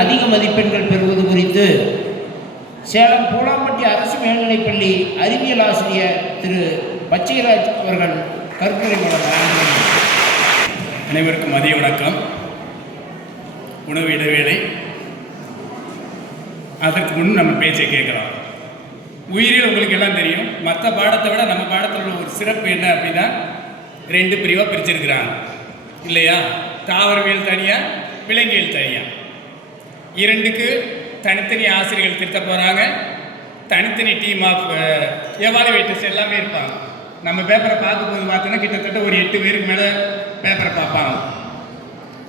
அதிக மதிப்பெண்கள் பெறுவது குறித்து சேலம் பூலாம்பட்டி அரசு மேல்நிலைப்பள்ளி அறிவியல் ஆசிரியர் திரு பச்சைராஜ் அவர்கள் கருத்துரை வழங்குகிறார். அனைவருக்கும் மதிய வணக்கம். உணவு இடைவேளை. அதற்கு முன் நம்ம பேச்சை கேட்கலாம். உயிரியல் உங்களுக்கு எல்லாம் தெரியும். மற்ற பாடத்தை விட நம்ம பாடத்தில் உள்ள ஒரு சிறப்பு என்ன அப்படின்னா 2 பிரிவாக பிரிச்சிருக்கிறாங்க இல்லையா? தாவரவியல் தனியாக, விலங்கியல் தனியாக. 2க்கு தனித்தனி ஆசிரியர்கள் திருத்த போகிறாங்க. தனித்தனி டீம் ஆஃப் எவாலுவேட்டர்ஸ் எல்லாமே இருப்பாங்க. நம்ம பேப்பரை பார்க்கும்போது பார்த்தோன்னா கிட்டத்தட்ட ஒரு 8 பேருக்கு மேலே பேப்பரை பார்ப்பாங்க.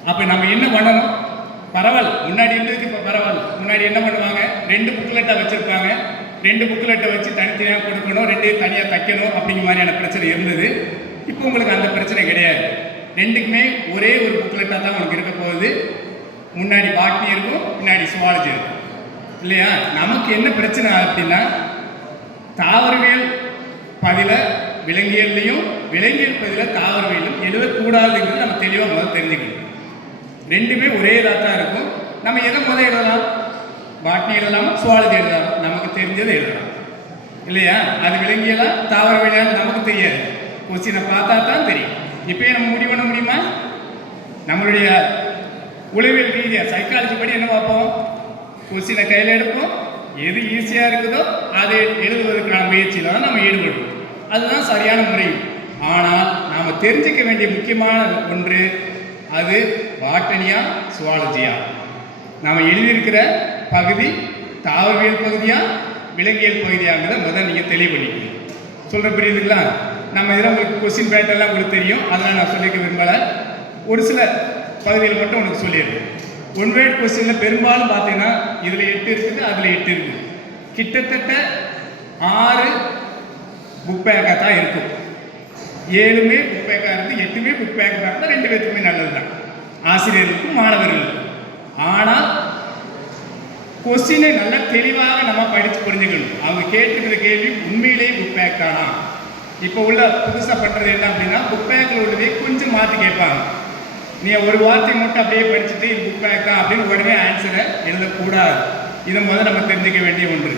அப்போ நம்ம என்ன பண்ணணும்? பரவாயில்ல, முன்னாடி இருந்ததுக்கு இப்போ பரவாயில்ல. முன்னாடி என்ன பண்ணுவாங்க? 2 புக்லெட்டாக வச்சுருப்பாங்க. 2 புக்லெட்டை வச்சு தனித்தனியாக கொடுக்கணும், 2 தனியாக தைக்கணும் அப்படிங்கிற மாதிரியான பிரச்சனை இருந்தது. இப்போ உங்களுக்கு அந்த பிரச்சனை கிடையாது. 2க்குமே ஒரே ஒரு புக்லெட்டாக தான் உங்களுக்கு இருக்க போகுது. முன்னாடி பாட்னி இருக்கும், பின்னாடி சுவாலஜி இருக்கும் இல்லையா? நமக்கு என்ன பிரச்சனை அப்படின்னா, தாவரவியல் பதில விலங்கியல்லையும், விலங்கியல் பதில தாவரவியலும் எழுதக்கூடாதுங்கிறது நம்ம தெளிவாக முதல்ல தெரிஞ்சுக்கணும். 2மே ஒரே இதாக தான் இருக்கும். நம்ம எதை முதல் எழுதலாம்? பாட்னி எழுதலாமா, சுவாலஜி எழுதலாம்? நமக்கு தெரிஞ்சதை எழுதலாம் இல்லையா? அது விலங்கியலாம், தாவரவியலாம் நமக்கு தெரியாது. கொஸ்டினை பார்த்தா தான் தெரியும். இப்போயே நம்ம முடிவு பண்ண முடியுமா? நம்மளுடைய உளவியல் ரீதியாக சைக்காலஜி படி என்ன பார்ப்போம்? கொஸ்டினை கையில் எடுப்போம். எது ஈஸியாக இருக்குதோ அதை எழுதுவதற்கான முயற்சியில் தான் நம்ம ஈடுபடுவோம். அதுதான் சரியான முறை. ஆனால் நாம் தெரிஞ்சிக்க வேண்டிய முக்கியமான ஒன்று, அது பாட்டனியா சுவாலஜியா? நாம் எழுதியிருக்கிற பகுதி தாவரவியல் பகுதியா, விலங்கியல் பகுதியாங்கிறத முதல் நீங்கள் தெளிவு பண்ணிக்கணும். சொல்கிற புரியுதுங்களா? நம்ம இதில் உங்களுக்கு கொஸ்டின் பேட்டர்லாம் உங்களுக்கு தெரியும், அதெல்லாம் நான் சொல்லிக்க விரும்பலை. ஒரு சில பகுதியில் மட்டும் உனக்கு சொல்லிடுறேன். ஒன் வேர்ட் கொஸ்டினில் பெரும்பாலும் பார்த்தீங்கன்னா இதில் 8 இருக்குது, அதில் 8 இருக்குது. கிட்டத்தட்ட 6 புக் பேக்காக தான் இருக்கும். 7மே புக் பேக்காக இருக்குது, 8மே புக் பேக்காக இருந்தால் 2 பேருக்குமே நல்லது தான், ஆசிரியர்களுக்கும் மாணவர்களுக்கும். ஆனால் கொஸ்டினை நல்லா தெளிவாக நம்ம படித்து புரிஞ்சுக்கணும். அவங்க கேட்டுக்கிற கேள்வி உண்மையிலேயே புக் பேக் தானா? இப்போ உள்ள புதுசாக பண்ணுறது என்ன அப்படின்னா, புக் பேக்கில் உள்ளதே கொஞ்சம் மாற்றி கேட்பாங்க. நீ ஒரு வார்த்தை மட்டும் அப்படியே படிச்சுட்டு இது புக் பேக் தான் அப்படின்னு உடனே ஆன்சரை எழுதக்கூடாது. இதை முதல்ல நம்ம தெரிஞ்சுக்க வேண்டிய ஒன்று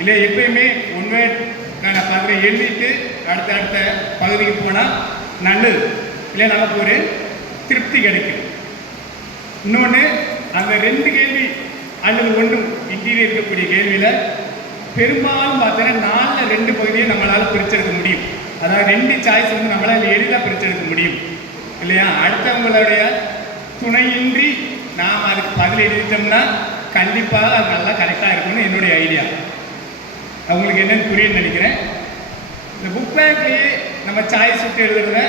இல்லையா? எப்பயுமே ஒன்வே நான் அதில் எழுதிட்டு அடுத்த பகுதிக்கு போனால் நல்லது இல்லையா? நமக்கு ஒரு திருப்தி கிடைக்கும். இன்னொன்று, அந்த 2 கேள்வி அல்லது 1 இன்டீரியர் இருக்கக்கூடிய கேள்வியில் பெரும்பாலும் பார்த்தீங்கன்னா 4ல் 2 பகுதியை நம்மளால் பிரிச்செடுக்க முடியும். அதாவது 2 சாய்ஸ் வந்து நம்மளால் எளிதாக பிரிச்செடுக்க முடியும் இல்லையா? அடுத்தவங்களுடைய துணையின்றி நாம் அதுக்கு பதில் எழுதிட்டோம்னா கண்டிப்பாக அது நல்லா கரெக்டாக இருக்கும்னு என்னுடைய ஐடியா. அவங்களுக்கு என்னென்னு புரியுன்னு நினைக்கிறேன். இந்த புக் பேக்லேயே நம்ம சாய்ஸ் விட்டு எழுதுறத,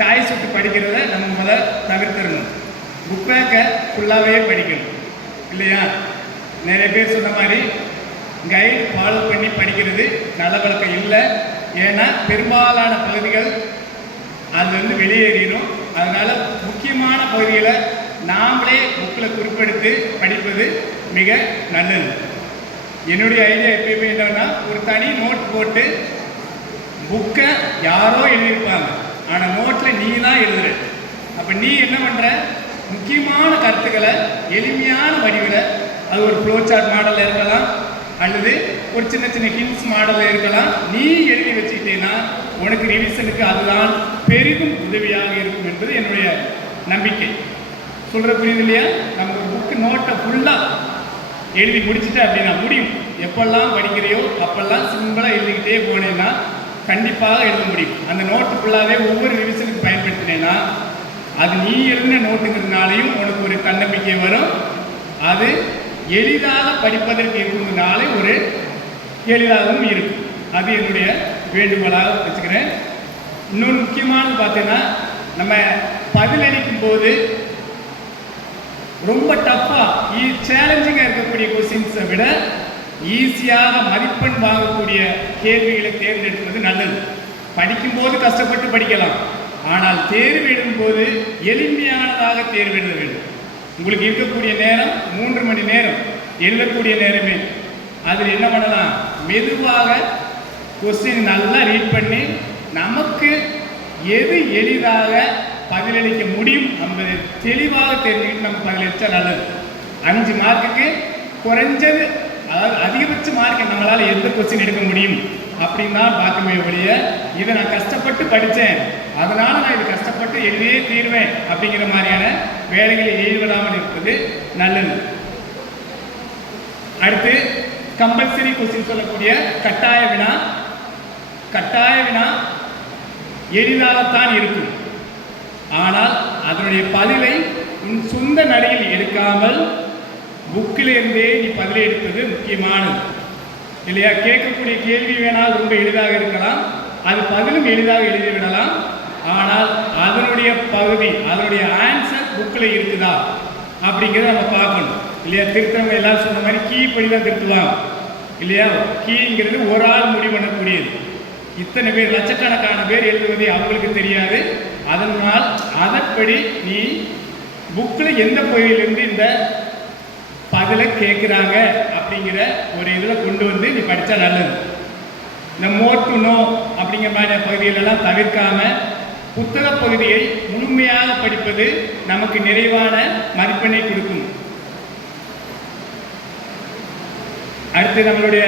சாய்ஸ் விட்டு படிக்கிறத நம்ம முதல்ல தவிர்த்துடணும். புக் பேக்கை ஃபுல்லாகவே படிக்கணும் இல்லையா? நிறைய பேர் சொன்ன மாதிரி கைடு ஃபாலோ பண்ணி படிக்கிறது நல்ல பழக்கம் இல்லை. ஏன்னா பெரும்பாலான பகுதிகள் அதுலேருந்து வெளியேறிடும். அதனால் முக்கியமான பகுதிகளை நாமளே புக்கில் குறிப்பெடுத்து படிப்பது மிக நல்லது. என்னுடைய ஐடியா எப்பயுமே என்னன்னா, ஒரு தனி நோட் போட்டு புக்கை யாரோ எழுதியிருப்பாங்க, ஆனால் நோட்டில் நீ தான் எழுதுற. அப்போ நீ என்ன பண்ணுற? முக்கியமான கருத்துக்களை எளிமையான வடிவில், அது ஒரு ஃப்ளோ சார்ட் மாடலில் இருக்கலாம், அல்லது ஒரு சின்ன சின்ன ஹிண்ட்ஸ் மாடலில் இருக்கலாம், நீ எழுதி வச்சுக்கிட்டேன்னா உனக்கு ரிவிஷனுக்கு அதுதான் பெரிதும் உதவியாக இருக்கும் என்பது என்னுடைய நம்பிக்கை. சொல்கிற புரியுது இல்லையா? நம்ம ஒரு புக்கு நோட்டை ஃபுல்லாக எழுதி முடிச்சுட்டு அப்படின்னா முடியும். எப்பெல்லாம் படிக்கிறையோ அப்பெல்லாம் சிம்பிளாக எழுதிக்கிட்டே போனேன்னா கண்டிப்பாக எழுத முடியும். அந்த நோட்டு ஃபுல்லாகவே ஒவ்வொரு ரிவிஷனுக்கு பயன்படுத்தினேன்னா அது நீ எழுதின நோட்டுங்கிறதுனாலையும் உனக்கு ஒரு தன்னம்பிக்கை வரும். அது எளிதாக படிப்பதற்கு இருக்கிறதுனாலே ஒரு எளிதாகவும் இருக்கும். அது என்னுடைய வேண்டுகோளாக வச்சுக்கிறேன். இன்னொரு முக்கியமானது பார்த்தீங்கன்னா, நம்ம பதிலளிக்கும் போது ரொம்ப டஃப்பாக சேலஞ்சிங்காக இருக்கக்கூடிய கொஸ்டின்ஸை விட ஈஸியாக மதிப்பெண் வாங்கக்கூடிய கேள்விகளை தேர்ந்தெடுப்பது நல்லது. படிக்கும்போது கஷ்டப்பட்டு படிக்கலாம், ஆனால் தேர்வு எழுதும்போது எளிமையானதாக தேர்வு எழுத வேண்டும். உங்களுக்கு இருக்கக்கூடிய நேரம் 3 மணி நேரம், எழுதக்கூடிய நேரமே. அதில் என்ன பண்ணலாம்? மெதுவாக கொஸ்டின் நல்லா ரீட் பண்ணி நமக்கு எது எளிதாக பதிலளிக்க முடியும் என்பதை தெளிவாக தெரிஞ்சுக்கிட்டு நம்ம பதிலளித்தா நல்லது. 5 மார்க்குக்கு குறைஞ்சது, அதாவது அதிகபட்ச மார்க் நம்மளால் எந்த கொஸ்டின் எடுக்க முடியும் அப்படின்னு தான் பார்க்கவே ஒழிய, இதை நான் கஷ்டப்பட்டு படித்தேன் அதனால் நான் இது கஷ்டப்பட்டு எழுதியே தீர்வேன் அப்படிங்கிற மாதிரியான வேலைகளை ஈடுபடாமல் இருப்பது நல்லது. அடுத்து கம்பல்சரி கொஸ்டின் சொல்லக்கூடிய கட்டாய வினா. கட்டாய வினா எளிதாகத்தான் இருக்கும், ஆனால் அதனுடைய பதிலை உன் சொந்த நடையில் எடுக்காமல் புக்கிலிருந்தே நீ பதிலை எடுப்பது முக்கியமானது இல்லையா? கேட்கக்கூடிய கேள்வி வேணால் ரொம்ப எளிதாக இருக்கலாம், அது பதிலும் எளிதாக எழுதிவிடலாம், ஆனால் அதனுடைய பகுதி, அதனுடைய ஆன்சர் புக்கில் இருக்குதா அப்படிங்கிறத நம்ம பார்க்கணும் இல்லையா? திருத்தவங்க எல்லாரும் சொன்ன மாதிரி கீ படி தான் திருத்துவாங்க இல்லையா? கீங்கிறது ஒரு ஆள் முடிவு பண்ணக்கூடியது. இத்தனை பேர், லட்சக்கணக்கான பேர் எழுதுவதே அவங்களுக்கு தெரியாது. அதனால் அதன்படி நீ புக்கில் எந்த பகுதியிலிருந்து இந்த பதிலை கேட்குறாங்க அப்படிங்கிற ஒரு இதில் கொண்டு வந்து நீ படித்தா நல்லது. இந்த மோர் டு நோ அப்படிங்கிற மாதிரி பகுதிகளெல்லாம் தவிர்க்காம புத்தக பகுதியை முழுமையாக படிப்பது நமக்கு நிறைவான மதிப்பெண்ணை கொடுக்கும். அடுத்து நம்மளுடைய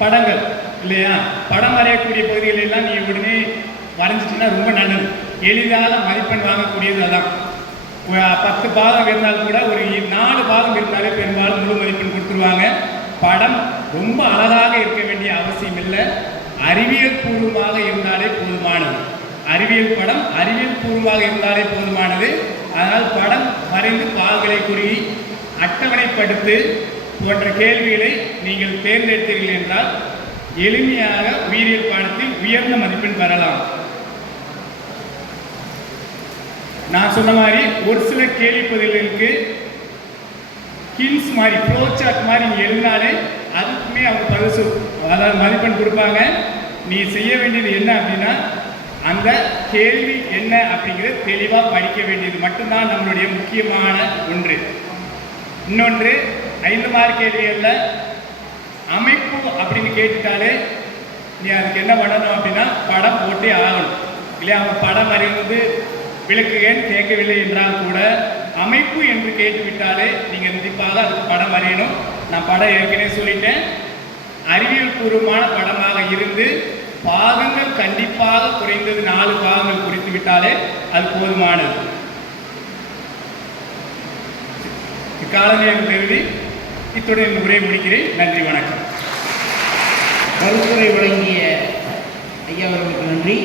படங்கள் இல்லையா? படம் வரையக்கூடிய பகுதிகளெல்லாம் நீ உடனே வரைஞ்சிச்சுன்னா ரொம்ப நல்லது. எளிதாக மதிப்பெண் வாங்கக்கூடியது அதான். 10 பாகம் இருந்தால் கூட ஒரு 4 பாகம் இருந்தாலே பெரும்பாலும் முழு மதிப்பெண் கொடுத்துருவாங்க. படம் ரொம்ப அழகாக இருக்க வேண்டிய அவசியம் இல்லை, அறிவியல் பூர்வமாக இருந்தாலே போதுமானது. அறிவியல் படம் அறிவியல் பூர்வமாக இருந்தாலே போதுமானது. அதனால் படம் வரைந்து பாகங்களை குறுகி அட்டவணைப்படுத்து போன்ற கேள்விகளை நீங்கள் தேர்ந்தெடுத்தீர்கள் என்றால் எளிமையாக உயிரியல் பாடத்தில் உயர்ந்த மதிப்பெண் பெறலாம். நான் சொன்ன மாதிரி ஒரு சில கேள்வி பதில்களுக்கு ஹில்ஸ் மாதிரி ஃப்ளோ சார்ட் மாதிரி நீ எழுதினாலே அதுக்குமே அவங்க பரிசு, அதாவது மதிப்பெண் கொடுப்பாங்க. நீ செய்ய வேண்டியது என்ன அப்படின்னா, அந்த கேள்வி என்ன அப்படிங்கிறது தெளிவாக படிக்க வேண்டியது மட்டும்தான் நம்மளுடைய முக்கியமான ஒன்று. இன்னொன்று 5 மார்க் கேள்விகளில் அமைப்பு அப்படின்னு கேட்டுட்டாலே நீ அதுக்கு என்ன பண்ணணும் அப்படின்னா படம் போட்டே ஆகணும் இல்லையா? அவங்க படம் வரைவது விளக்குகன்னு கேட்கவில்லை என்றால் கூட அமைப்பு என்று கேட்டுவிட்டாலே நீங்கள் கண்டிப்பாக அதுக்கு படம் வரையணும். நான் படம் ஏற்கனவே சொல்லிட்டேன், அறிவியல் பூர்வமான படமாக இருந்து பாகங்கள் கண்டிப்பாக குறைந்தது 4 பாகங்கள் குறித்து விட்டாலே அது போதுமானது. இக்காலநிலை கருதி இத்துடன் உரை முடிக்கிறேன். நன்றி, வணக்கம். கருத்துரை வழங்கிய ஐயா அவர்களுக்கு நன்றி.